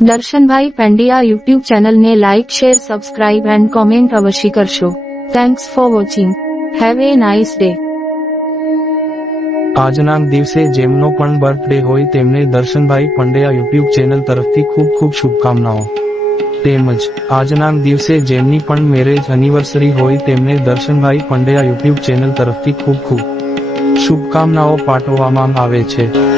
Darshanbhai Pandya YouTube ચેનલને like share subscribe and comment અવશ્ય કરશો. Thanks for watching. Have a nice day. આજના દિવસે જેમનો પણ બર્થડે હોય તેમને દર્શનભાઈ પંડ્યા યુટ્યુબ ચેનલ તરફથી ખૂબ ખૂબ શુભકામનાઓ. તેમજ આજના દિવસે જેમની પણ મેરેજ એનિવર્સરી હોય તેમને દર્શનભાઈ પંડ્યા યુટ્યુબ ચેનલ તરફથી ખૂબ ખૂબ શુભકામનાઓ પાઠવવામાં આવે છે.